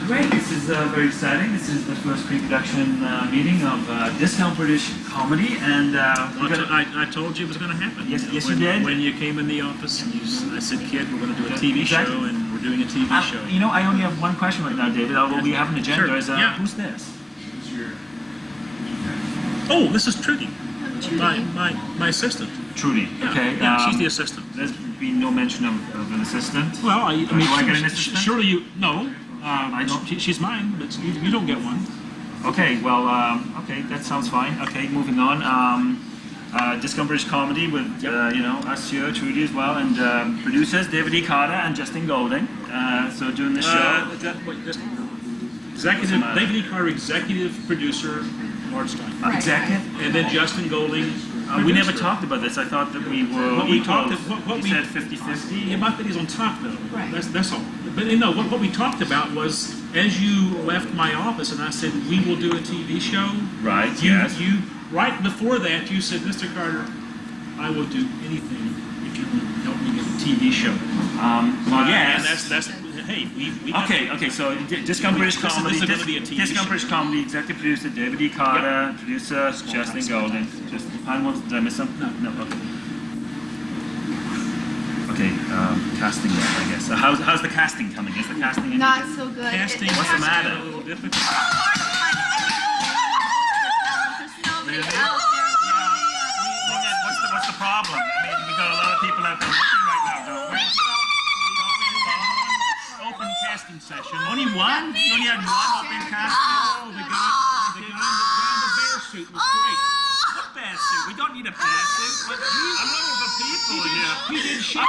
Great, this is very exciting. This is the first pre-production meeting of Discount British Comedy, and I told you it was going to happen. Yes, you when, did. When you came in the office, I said, "Kid, we're going to do a TV Exactly. show, and we're doing a TV show." You know, I only have one question right now, David. Although we have an agenda, Sure. is Yeah. who's this? Oh, this is Trudy, my assistant. Trudy. Yeah, Okay. yeah, she's the assistant. There's been no mention of an assistant. Well, I Do I get an assistant? surely you no. I don't. She's mine, but you don't get one. Okay, well, okay, that sounds fine. Okay, moving on. Discount British Comedy with, us here, Trudy as well, and producers David E. Carter and Justin Golding. So doing the show. Executive David E. Carter, executive producer, Lord Stein, Executive? and then Justin Golding. We never producer. talked about this. I thought that we were What we equal. talked what You we said 50-50. Yeah, my thing is on top though. Right. That's all. But what we talked about was as you left my office and I said we will do a TV show. Right, You yes. right before that you said, Mr. Carter, I will do anything if you will help me get a TV show. Well, yes. And that's hey we got Okay, so Discount British This is Comedy, gonna be a TV Discount show. British Comedy, executive producer David E. Carter, producer Justin Golding. Did I miss something? No, okay. Okay, casting then, I guess. So how's the casting coming? Is the casting any Not good? so good. casting. What's the matter? A little difficult. There's nobody Really? out What's the problem? I mean, we got a lot of people out there looking right now, don't we? Open casting session. Only one? You only had one open cast? Oh, the guy in the bear suit was great. What bear suit? We don't need a bear suit. I'm looking for people here. He did shit. How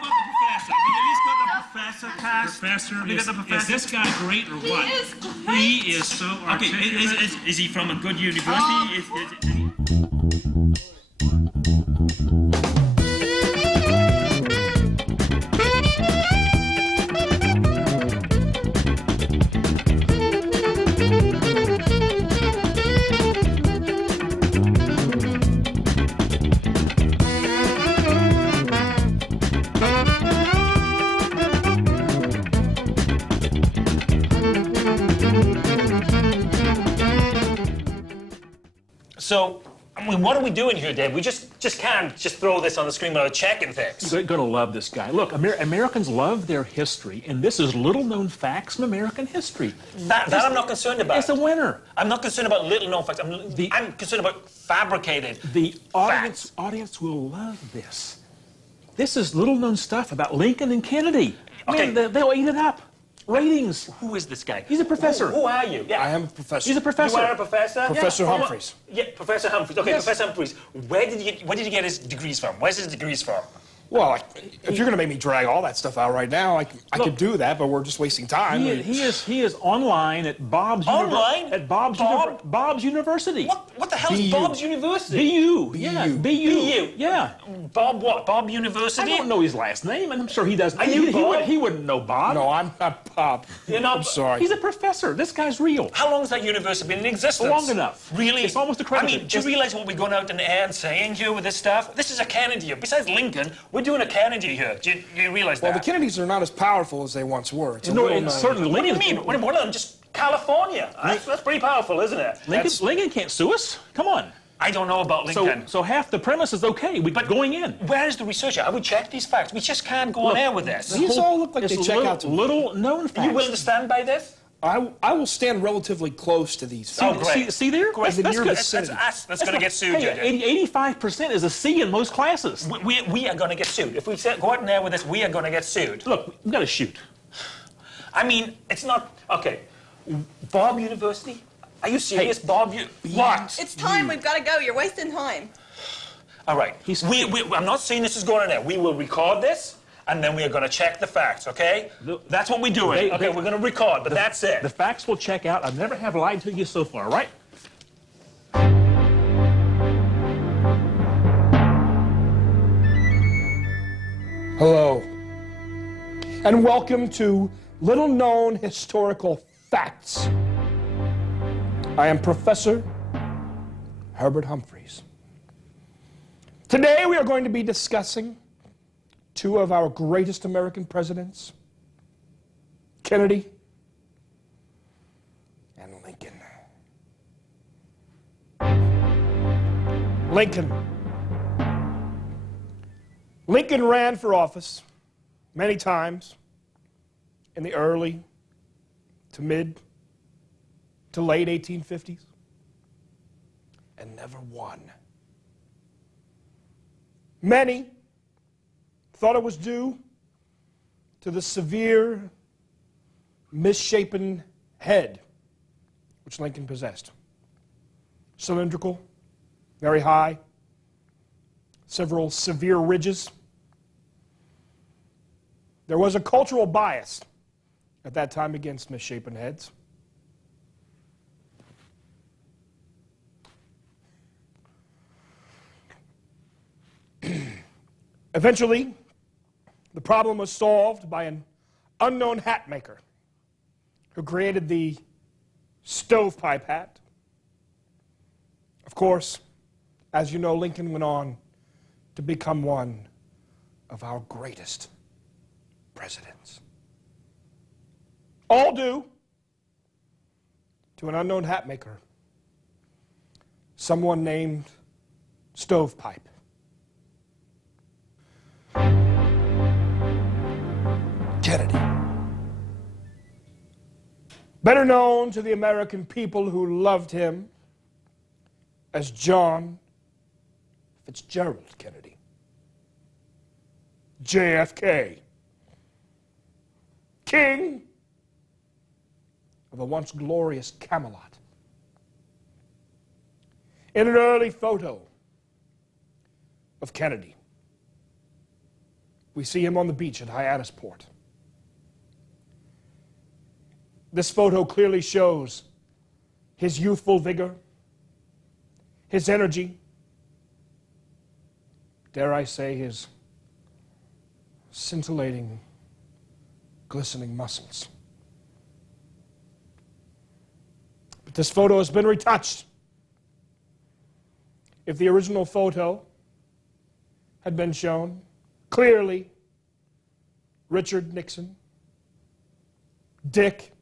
about the professor? We at least got the professor cast. Professor, We got the is professor. this guy great or what? He is great. He is so Okay, articulate. is he from a good university? Is he... So, I mean, what are we doing here, Dave? We just can't just throw this on the screen without checking things. You're going to love this guy. Look, Americans love their history, and this is little-known facts from American history. That I'm not concerned about. It's a winner. I'm not concerned about little-known facts. I'm concerned about fabricated The facts. audience will love this. This is little-known stuff about Lincoln and Kennedy. Okay. Man, they'll eat it up. Ratings. Who is this guy? He's a professor. Who are you? Yeah. I am a professor. He's a professor. You are a professor? Professor Yeah. Humphreys. Yeah, Professor Humphreys. Okay, Yes. Professor Humphreys. Where did you get his degrees from? Where's his degrees from? Well, if you're going to make me drag all that stuff out right now, I could do that, but we're just wasting time. He is online at Bob's Online? at Bob's Bob? Bob's University. What the hell is BU. Bob's University? BU. Yeah, BU. BU. Yeah. Bob what? Bob I University? don't know his last name, and I'm sure he doesn't. Are you Bob? He wouldn't know Bob. No, I'm not Bob. You're not- I'm sorry. He's a professor. This guy's real. How long has that university been in existence? Long enough. Really? It's almost accredited. I mean, do you realize what we're going out in the air and saying here with this stuff? This is a Kennedy year. Besides Lincoln, we're doing a Kennedy here. Do you realize Well, the that? Kennedys are not as powerful as they once were. It's a No, little and known. certainly What do you Lincoln. mean? What of them just California? That's pretty powerful, isn't it? Lincoln can't sue us. Come on. I don't know about Lincoln. So half the premise is okay. But going in. Where is the researcher? I would check these facts. We just can't go on air with this. These all look like It's they check out to me. little known facts. You willing to stand by this? I will stand relatively close to these. Oh, facts. great. See there? Great. In your good. vicinity. That's going to get sued, Hey, JJ. 85% is a C in most classes. We are going to get sued. If we go out in there with this, we are going to get sued. Look, we've got to shoot. I mean, it's not... Okay. Bob University? Are you serious? Bob... What? It's time. We've got to go. You're wasting time. All right. I'm not saying this is going on there. We will record this, and then we are going to check the facts, okay? That's what we're doing. Okay, we're going to record, but that's it. The facts will check out. I never have lied to you so far, right? Hello, and welcome to Little Known Historical Facts. I am Professor Herbert Humphreys. Today we are going to be discussing two of our greatest American presidents, Kennedy and Lincoln. Lincoln. Lincoln ran for office many times in the early to mid to late 1850s and never won. Many thought it was due to the severe, misshapen head which Lincoln possessed. Cylindrical, very high, several severe ridges. There was a cultural bias at that time against misshapen heads. Eventually, the problem was solved by an unknown hat maker who created the stovepipe hat. Of course, as you know, Lincoln went on to become one of our greatest presidents. All due to an unknown hat maker, someone named Stovepipe. Kennedy. Better known to the American people who loved him as John Fitzgerald Kennedy. JFK. King of a once glorious Camelot. In an early photo of Kennedy, we see him on the beach at Hyannisport. This photo clearly shows his youthful vigor, his energy, dare I say, his scintillating, glistening muscles. But this photo has been retouched. If the original photo had been shown, clearly Richard Nixon, Dick,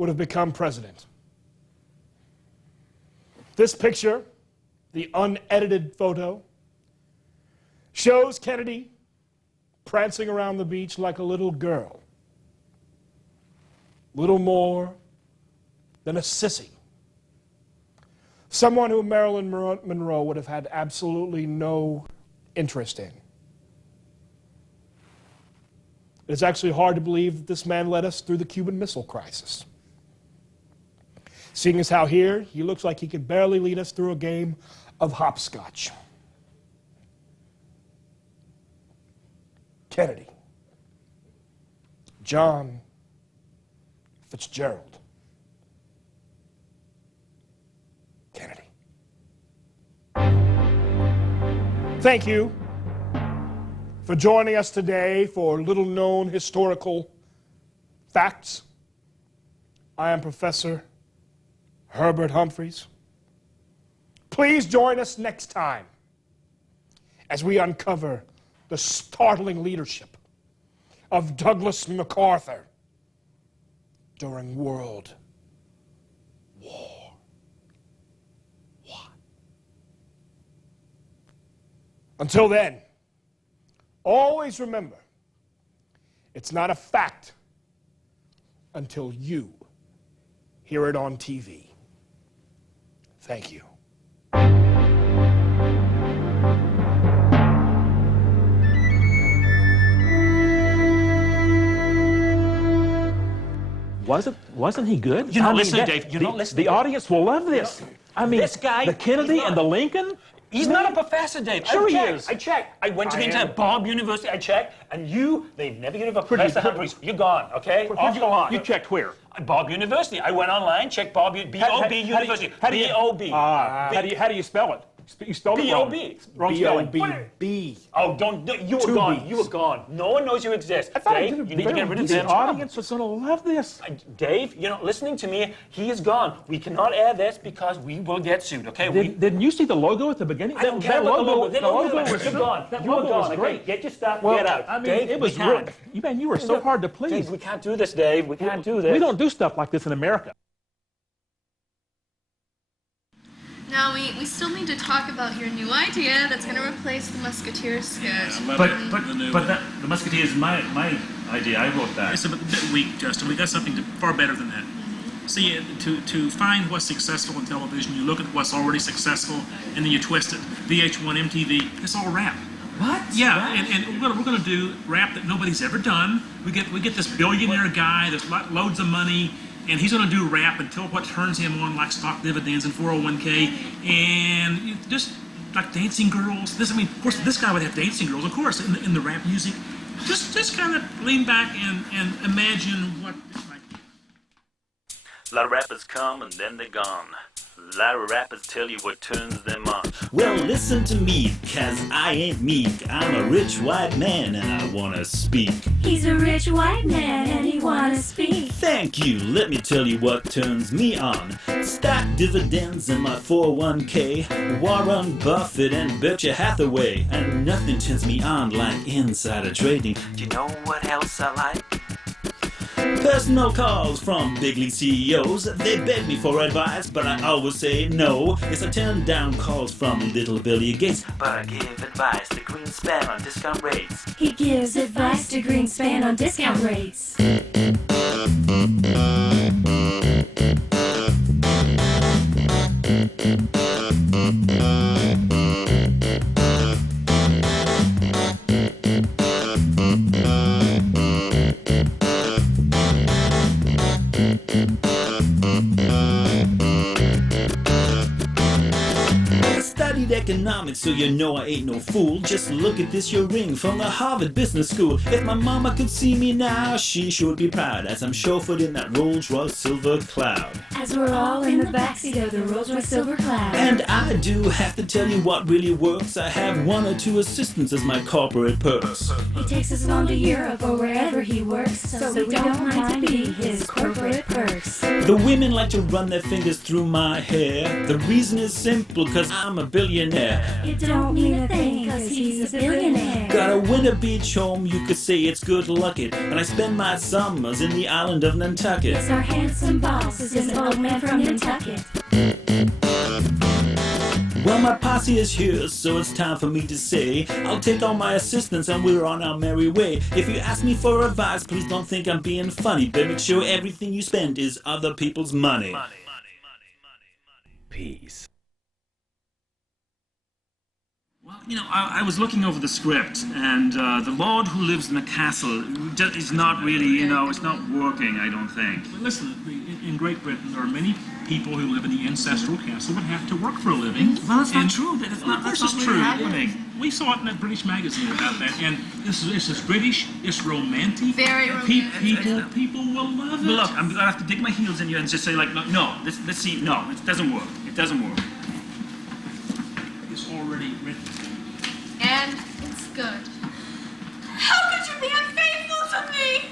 would have become president. This picture, the unedited photo, shows Kennedy prancing around the beach like a little girl. Little more than a sissy. Someone who Marilyn Monroe would have had absolutely no interest in. It's actually hard to believe that this man led us through the Cuban Missile Crisis. Seeing as how here, he looks like he could barely lead us through a game of hopscotch. Kennedy. John Fitzgerald Kennedy. Thank you for joining us today for little-known historical facts. I am Professor Herbert Humphreys. Please join us next time as we uncover the startling leadership of Douglas MacArthur during World War I. Until then, always remember, it's not a fact until you hear it on TV. Thank you. Wasn't he good? You're not listening, Dave. You're not listening. The audience will love this. I mean, This guy, the Kennedy he's not- and the Lincoln. He's not a professor, Dave. Sure he I checked. is. I checked. I went to the I internet, am. Bob University. I checked, and they've never given a Professor Humphreys. You're gone, okay? Off the line. You checked where? Bob University. I went online, checked Bob, B-O-B University. How do you B-O-B. how do you spell it? You spelled it wrong. B-O-B. Wrong spelling. B-O-B-B. Oh, you were Two gone. Bs. You were gone. No one knows you exist. I thought I Dave, did a you need to get very rid of decent this. audience was going to love this. Dave, you're not listening to me. He is gone. We cannot air this because we will get sued, okay? Didn't you see the logo at the beginning? I don't care about the logo. The logo was You're gone. That You were logo gone. was Okay, great. get your stuff. Well, Get out. I mean, Dave, it was we can't. real. Man, you were so hard to please. Dave, we can't do this, Dave. We can't do this. We don't do stuff like this in America. Now we still need to talk about your new idea that's going to replace the Musketeer skirt. The Musketeer is my idea. I wrote that. It's a bit weak, Justin. We got something far better than that. See, to find what's successful in television, you look at what's already successful, and then you twist it. VH1, MTV, it's all rap. What? Yeah, and we're going to do rap that nobody's ever done. We get this billionaire guy, there's loads of money, and he's going to do rap until what turns him on, like stock dividends and 401k, and just like dancing girls. Of course, this guy would have dancing girls, of course, in the rap music. Just kind of lean back and imagine what it's like. A lot of rappers come and then they're gone. A lot of rappers tell you what turns them on. Well, listen to me, 'cause I ain't meek. I'm a rich white man and I wanna speak. He's a rich white man and he wanna speak. Thank you, let me tell you what turns me on. Stock dividends in my 401k, Warren Buffett and Berkshire Hathaway. And nothing turns me on like insider trading. Do you know what else I like? Personal calls from big league CEOs. They beg me for advice, but I always say no. Yes, I turn down calls from little Billy Gates. But I give advice to Greenspan on discount rates. He gives advice to Greenspan on discount rates. Studied economics, so you know I ain't no fool. Just look at this your ring from the Harvard Business School. If my mama could see me now, she should be proud, as I'm chauffeured in that Rolls Royce Silver Cloud. As we're all in the backseat of the Rolls Royce Silver Cloud. And I do have to tell you what really works. I have 1 or 2 assistants as my corporate perks. He takes us along to Europe or wherever he works, so we don't mind to be his corporate perks. The women like to run their fingers through my hair. The reason is simple, 'cause I'm a billionaire. It don't mean a thing, 'cause he's a billionaire. Got a winter beach home, you could say it's good luckin'. And I spend my summers in the island of Nantucket. Yes, our handsome boss is an old man from Nantucket. Well, my posse is here, so it's time for me to say I'll take all my assistants and we're on our merry way. If you ask me for advice, please don't think I'm being funny, but make sure everything you spend is other people's money. Peace. Well, I was looking over the script, and the lord who lives in the castle is not really, it's not working, I don't think. But listen, in Great Britain, there are many people who live in the ancestral castle but have to work for a living. Well, that's not true. That's not, of course that's it's not true. really happening. We saw it in that British magazine about that, and this is British, it's romantic. Very romantic. People will love it. But look, I'm gonna have to dig my heels in you and just say, like, no, let's see, no, it doesn't work. It doesn't work. It's already written. And it's good. How could you be unfaithful to me?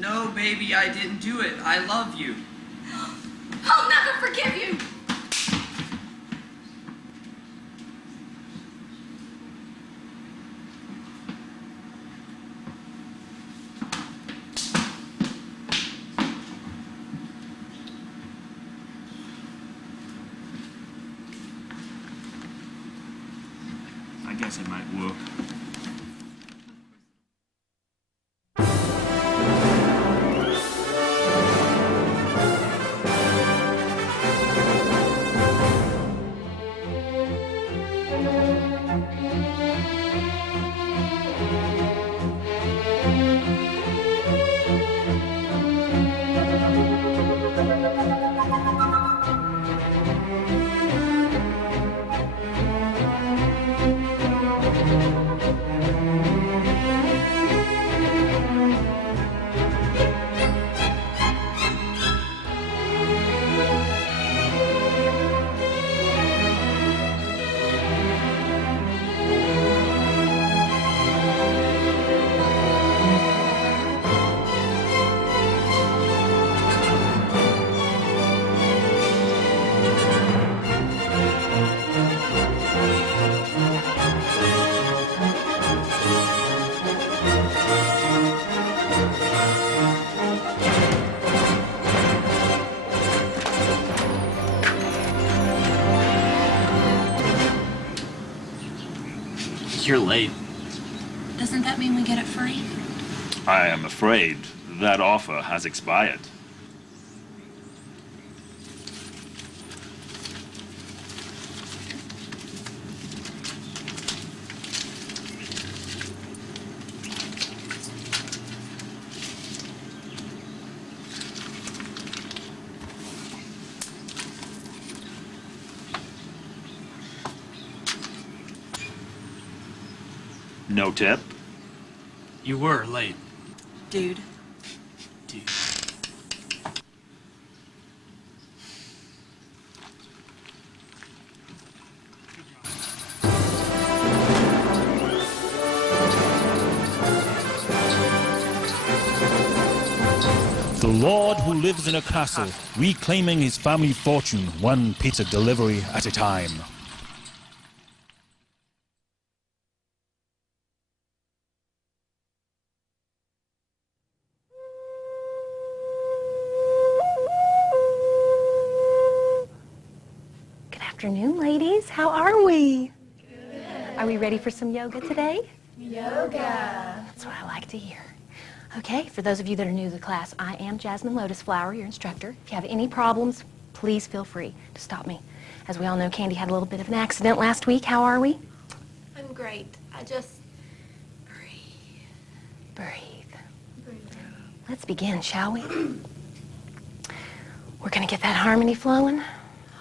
No, baby, I didn't do it. I love you. I'll never forgive you. I guess it might work. You're late. Doesn't that mean we get it free? I am afraid that offer has expired. No tip? You were late. Dude. Dude. The lord who lives in a castle, reclaiming his family fortune one pizza delivery at a time. Good afternoon, ladies. How are we? Good. Are we ready for some yoga today? Yoga. That's what I like to hear. Okay, for those of you that are new to the class, I am Jasmine Lotus Flower, your instructor. If you have any problems, please feel free to stop me. As we all know, Candy had a little bit of an accident last week. How are we? I'm great. I just Breathe. Let's begin, shall we? We're going to get that harmony flowing.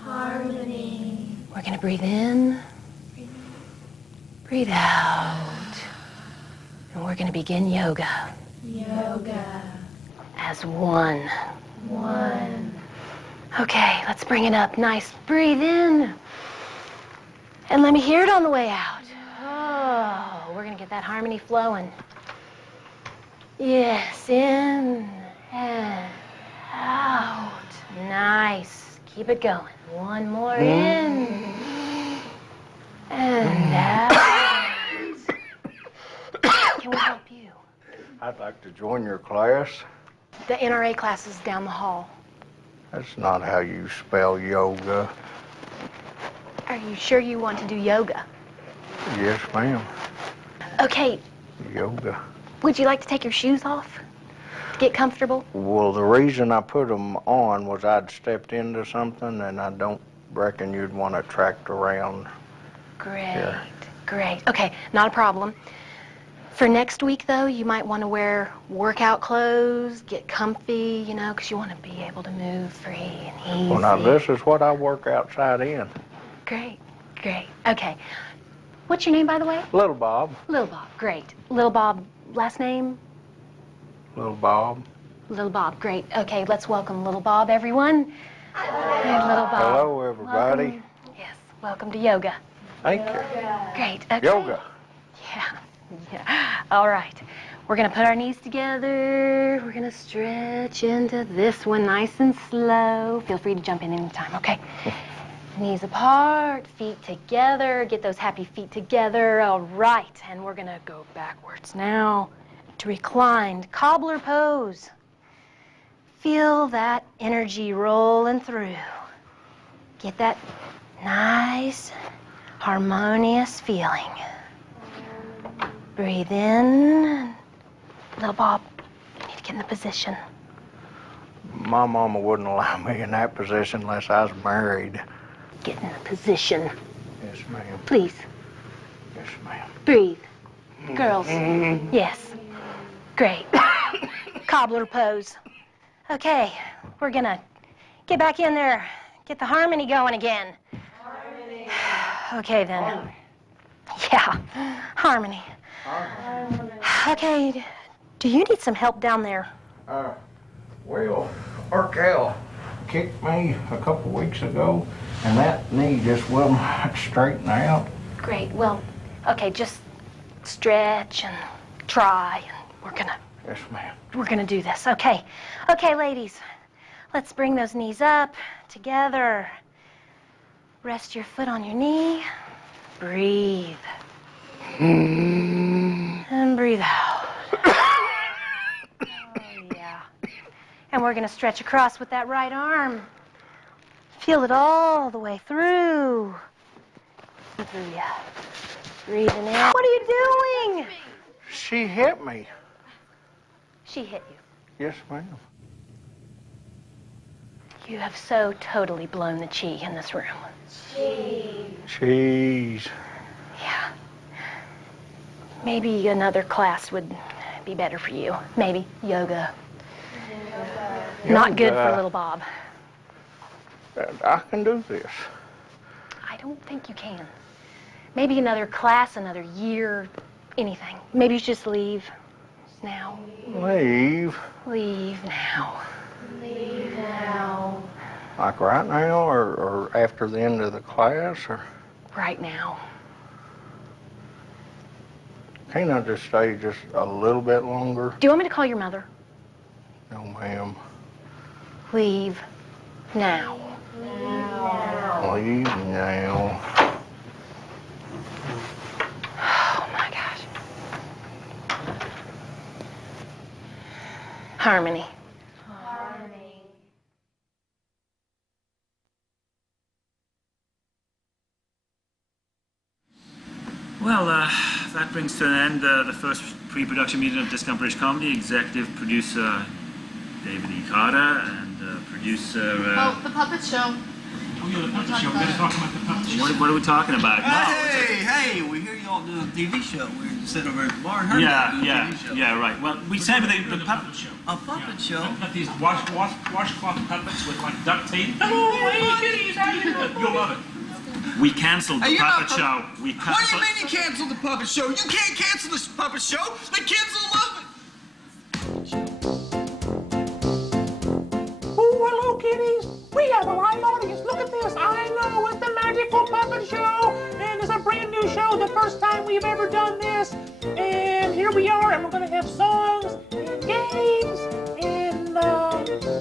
harmony. We're going to breathe in, breathe out, and we're going to begin yoga. Yoga. As one. One. Okay, let's bring it up. Nice. Breathe in. And let me hear it on the way out. Oh, we're going to get that harmony flowing. Yes, in and out. Nice. Keep it going. One more in and out. Can we help you? I'd like to join your class. The NRA class is down the hall. That's not how you spell yoga. Are you sure you want to do yoga? Yes, ma'am. Okay, Yoga. would you like to take your shoes off to get comfortable? Well, the reason I put them on was I'd stepped into something, and I don't reckon you'd want to tract around. Great, Here. great. Okay, not a problem. For next week, though, you might want to wear workout clothes, get comfy, you know, because you want to be able to move free and easy. Well, now, this is what I work outside in. Great, great. Okay. What's your name, by the way? Little Bob. Little Bob, great. Little Bob, last name? Little Bob. Little Bob, great. Okay, let's welcome Little Bob, everyone. Hey, Little Bob. Hello, everybody. Welcome. Yes, welcome to yoga. Thank you. Great. Okay. Yoga. Yeah. All right. We're going to put our knees together. We're going to stretch into this one nice and slow. Feel free to jump in anytime, okay? Knees apart, feet together. Get those happy feet together. All right. And we're going to go backwards now to reclined cobbler pose. Feel that energy rolling through. Get that nice, harmonious feeling. Breathe in. Little Bob, you need to get in the position. My mama wouldn't allow me in that position unless I was married. Get in the position. Yes, ma'am. Please. Yes, ma'am. Breathe. Girls. Yes. Great. Cobbler pose. Okay, we're gonna get back in there. Get the harmony going again. Harmony. Okay, then. Yeah, harmony. Okay, do you need some help down there? Well, Arkell kicked me a couple weeks ago, and that knee just will not straighten out. Great, well, okay, just stretch and try, and Yes, ma'am. we're gonna do this. Okay, okay, ladies, let's bring those knees up together. Rest your foot on your knee. Breathe. And breathe out. Oh, yeah. And we're going to stretch across with that right arm. Feel it all the way through. Through, yeah. Breathing in. What are you doing? She hit me. She hit you. Yes, ma'am. You have so totally blown the chi in this room. Cheese. Yeah. Maybe another class would be better for you. Maybe yoga. Not good for little Bob. I can do this. I don't think you can. Maybe another class, another year, anything. Maybe you just leave now. Leave. Leave now. Leave now. Like right now or after the end of the class or Right now. can't I just stay just a little bit longer? Do you want me to call your mother? No, ma'am. Leave now. Leave now. Oh my gosh. Harmony. Well, that brings to an end the first pre-production meeting of Discount British Comedy. Executive producer David E. Carter and producer. Oh, the puppet show. Oh, yeah, the puppet show. We gotta talk about the puppet show. What are we talking about? Hey, we hear y'all do a TV show. We sit over at the bar and heard about it. Yeah, right. Well, we said the puppet show. A puppet show? Got these washcloth puppets with like duct tape. Oh, hey, kitties, how you doing? You'll love it. We canceled the Hey, you're puppet not show. We What do you canceled. mean you canceled the puppet show? You can't cancel this puppet show. The kids will love it. Oh, hello, kiddies. We have a live audience. Look at this. I know, it's the Magical Puppet Show. And it's a brand new show, the first time we've ever done this. And here we are, and we're going to have songs and games and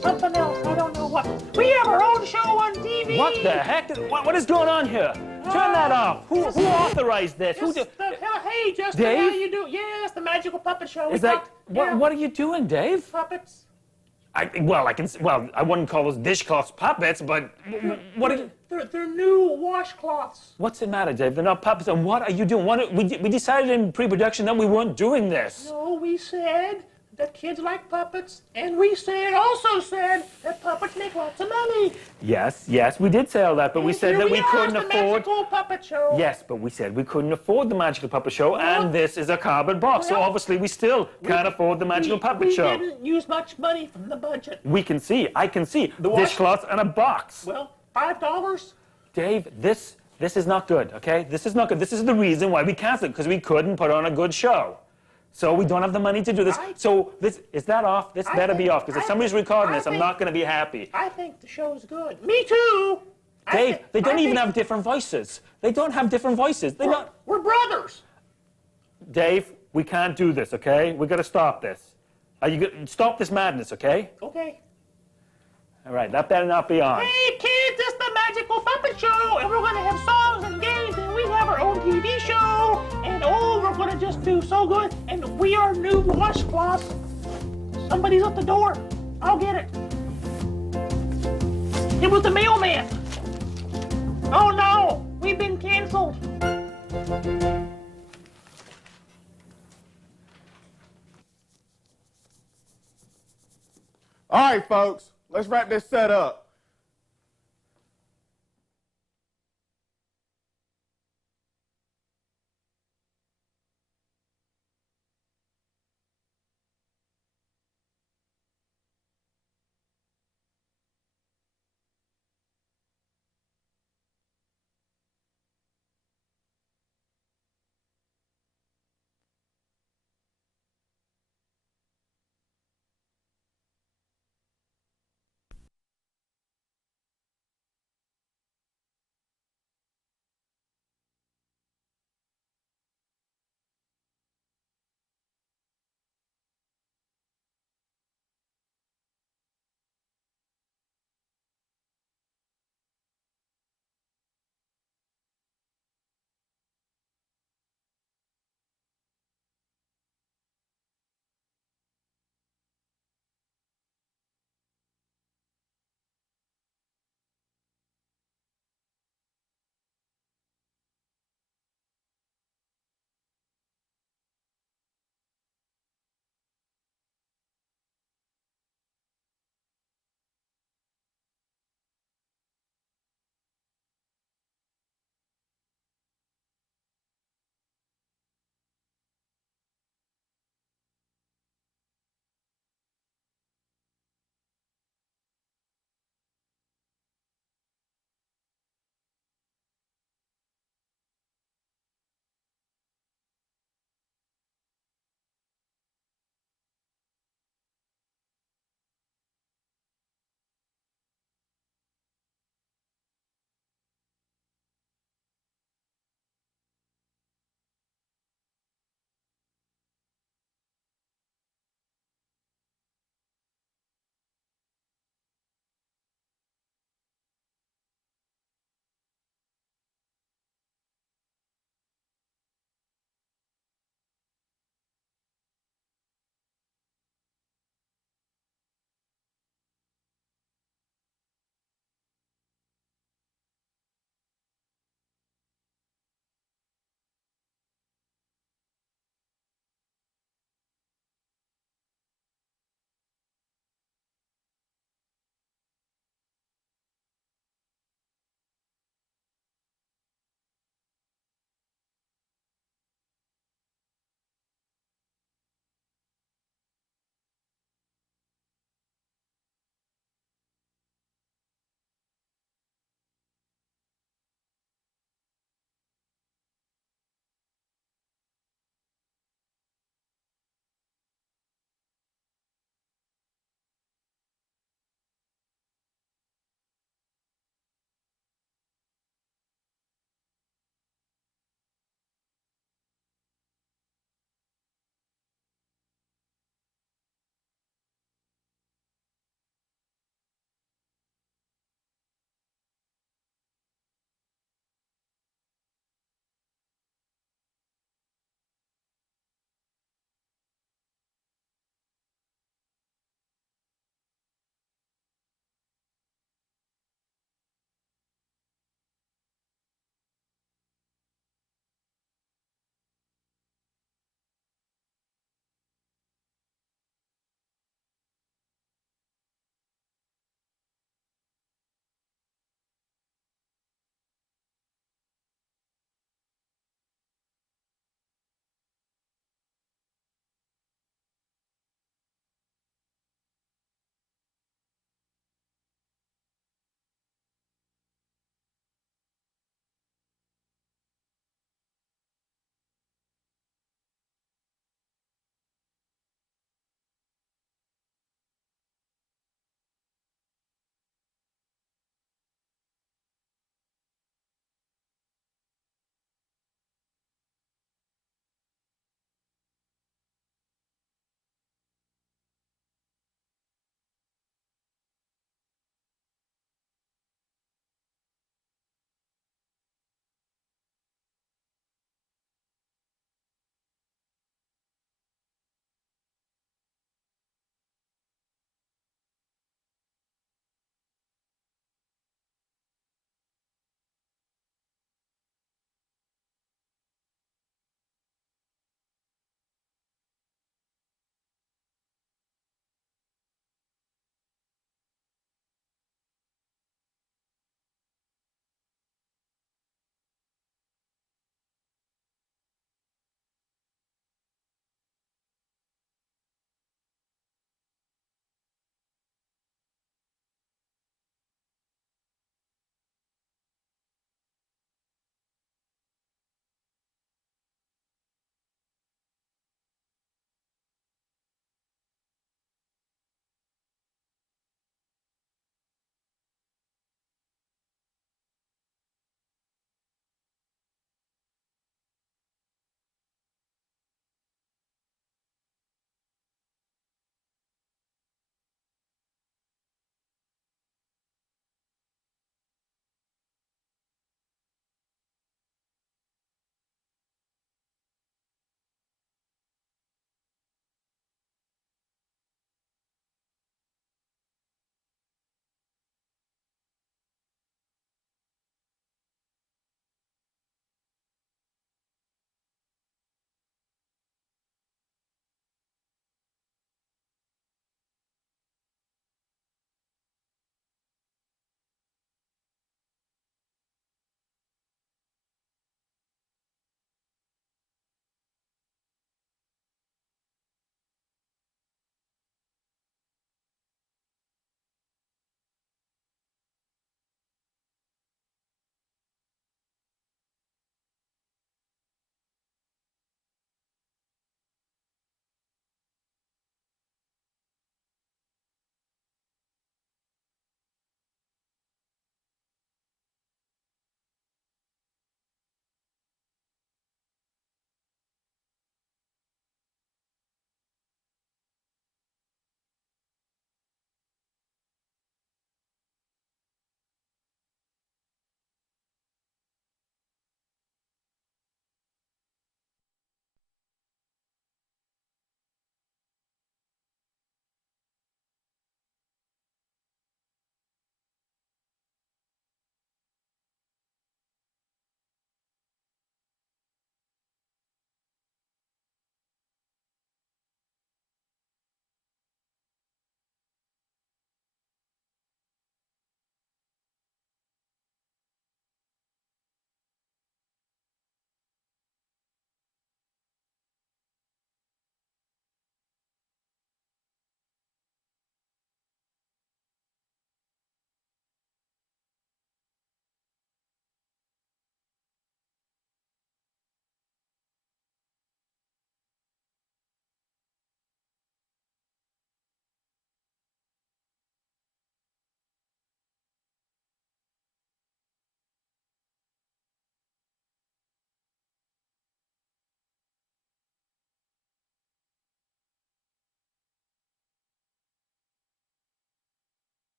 something else. I don't know what. We have our own show on TV. What the heck? What is going on here? Turn that off. Who authorized this? Hey, Justin, Dave? how you do? Yes, the Magical Puppet Show. Is that what are you doing, Dave? Puppets. I wouldn't call those dishcloths puppets, but what are you? They're new washcloths. What's the matter, Dave? They're not puppets. And what are you doing? We decided in pre-production that we weren't doing this. No, we said that kids like puppets, and we also said that puppets make lots of money. Yes, we did say all that, but we said that we couldn't the afford. Magical Puppet Show. Yes, but we said we couldn't afford the Magical Puppet Show, and this is a cardboard box, so Well, obviously we still can't afford the Magical Puppet Show. We didn't use much money from the budget. I can see, dishcloths and a box. Well, $5. Dave, this is not good, okay? This is not good. This is the reason why we canceled, because we couldn't put on a good show. So we don't have the money to do this. So is that off? This better be off, because if somebody's recording this, I'm not going to be happy. I think the show's good. Me too. Dave, they don't even have different voices. They don't have different voices. We're brothers. Dave, we can't do this, okay? We got to stop this. Stop this madness, okay? Okay. All right, that better not be on. Hey kids, it's the Magical Puppet Show, and we're going to have songs and games, and we have our own TV show, and we're going to just do so good, and we are new washcloths. Somebody's at the door. I'll get it. It was the mailman. Oh no, we've been canceled. All right, folks, let's wrap this set up.